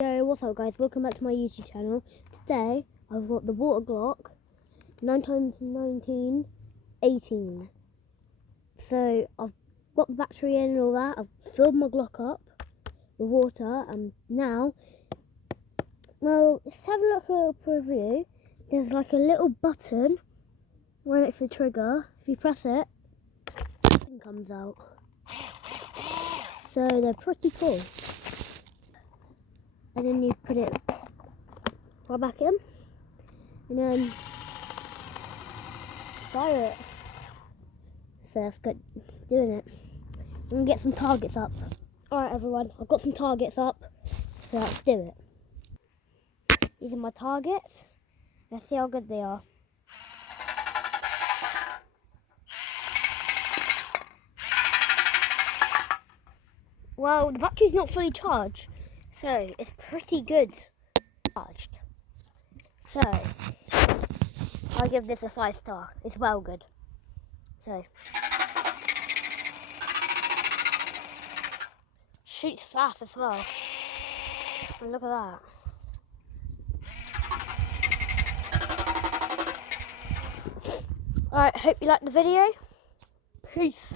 Yo, what's up guys, welcome back to my YouTube channel. Today I've got the water glock 9x19 18. So I've got the battery in and all that. I've filled my glock up with water, and now, well, let's have a look at a preview. There's like a little button right next to the trigger. If you press it, it comes out. So they're pretty cool. And then you put it right back in, and then fire it. So that's good, doing it. I'm gonna get some targets up. Alright everyone, I've got some targets up, so let's do it. These are my targets. Let's see how good they are. Well, the battery's not fully charged, so it's pretty good charged. So I give this a 5-star. It's well good. So shoots fast as well. And look at that. Alright, hope you liked the video. Peace.